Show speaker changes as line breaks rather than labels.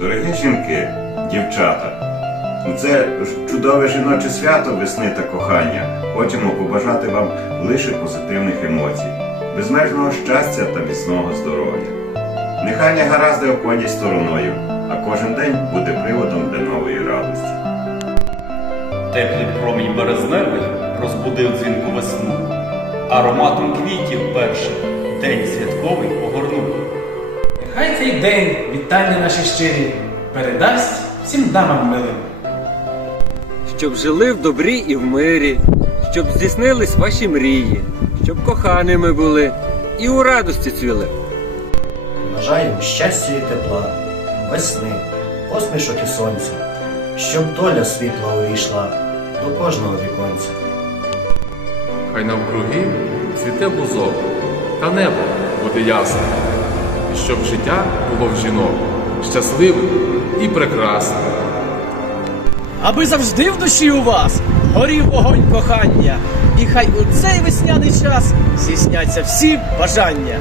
Дорогі жінки, дівчата, у це чудове жіноче свято весни та кохання хочемо побажати вам лише позитивних емоцій, безмежного щастя та міцного здоров'я. Нехай не гаразди обходять стороною, а кожен день буде приводом для нової радості.
Теплий промінь березневий розбудив дзвінку весну. Ароматом квітів перший
Нехай день вітання наші щирі передасть всім дамам милим.
щоб жили в добрі і в мирі, щоб здійснились ваші мрії, щоб коханими були і у радості цвіли.
Бажаю щастя і тепла, весни, посмішок і сонця, щоб доля світла увійшла до кожного віконця.
Хай навкруги цвіте бузок, та небо буде ясне, щоб життя було в жінок щасливим і прекрасним.
аби завжди в душі у вас горів вогонь кохання, і хай у цей весняний час зісняться всі бажання.